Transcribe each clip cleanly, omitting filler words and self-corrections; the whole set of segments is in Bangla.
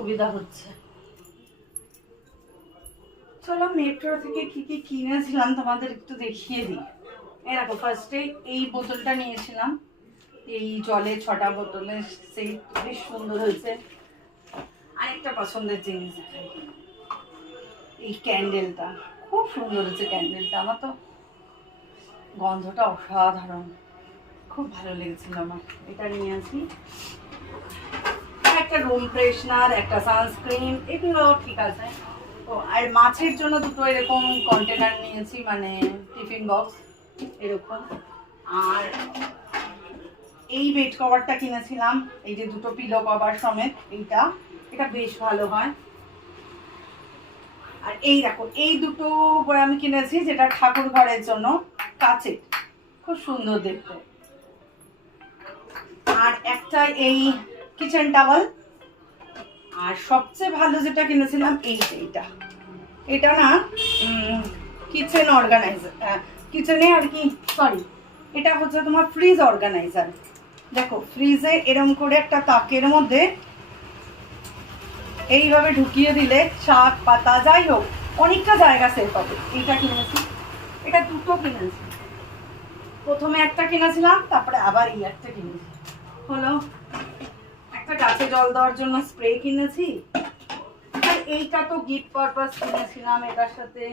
সুবিধা হচ্ছে। চলো মেট্রো থেকে কি কি কিনেছিলাম তোমাদের একটু দেখিয়ে দিই। এরকম ফার্স্টে এই বোতলটা নিয়েছিলাম, এই জলে 6টা বোতলের সেট, বেশ সুন্দর হয়েছে। আরেকটা পছন্দের জিনিস দেখাই, এই ক্যান্ডেলটা খুব সুন্দর হয়েছে। ক্যান্ডেলটা আমার তো গন্ধটা অসাধারণ, খুব ভালো লেগেছিল আমার। এটা নিয়ে আসি। একটা রুম ফ্রেশনার, একটা সানস্ক্রিন, এগুলো ঠিক আছে। ও আর মাছের জন্য দুটো এরকম কন্টেনার নিয়েছি, মানে টিফিন বক্স এরকম। আর এই বেড কভারটা কিনেছিলাম, এই যে দুটো পিলো কভার সমেত, এটা বেশ ভালো হয়। আর এই দেখো, এই দুটো আমি কিনেছি যেটা ঠাকুর ঘরের জন্য, কাচের, খুব সুন্দর দেখতে। আর একটা এই কিচেন টাওয়াল। আর সবচেয়ে ভালো যেটা কিনেছিলাম এইটা, এটা না কিচেন অর্গানাইজার, কিচেনে আর কি, সরি, এটা হচ্ছে তোমার ফ্রিজ অর্গানাইজার। দেখো ফ্রিজে এরম করে একটা তাকের মধ্যে এইভাবে ঢুকিয়ে দিলে শাক পাতা যাই হোক অনেকটা জায়গা সেভ হবে। এইটা কিনেছি, এটা দুটো কিনেছি, প্রথমে একটা কিনেছিলাম, তারপরে আবার এই একটা কিনেছি। হলো একটা গাছে জল দেওয়ার জন্য স্প্রে কিনেছি। আর এইটা তো গিফট পারপাস কিনেছিলাম। এটার সাথে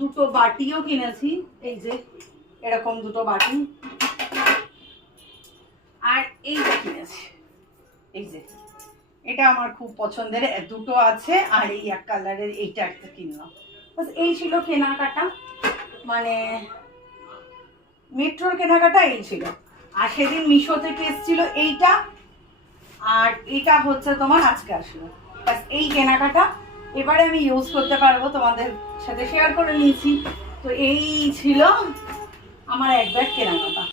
দুটো বাটিও কিনেছি, এই যে এরকম দুটো বাটি। আর এইটা কিনেছি, এই যে এটা আমার খুব পছন্দের, দুটো আছে। আর এই এক কালারের এইটা একটা কিনলাম। বাস এই ছিল কেনাকাটা, মানে মেট্রোর কেনাকাটা এই ছিল। আর সেদিন মিশো থেকে এসেছিল এইটা, আর এটা হচ্ছে তোমার আজকে আসলো। বাস এই কেনাকাটা এবারে আমি ইউজ করতে পারবো, তোমাদের সাথে শেয়ার করে নিয়েছি। তো এই ছিল আমার এক ব্যাগ কেনাকাটা।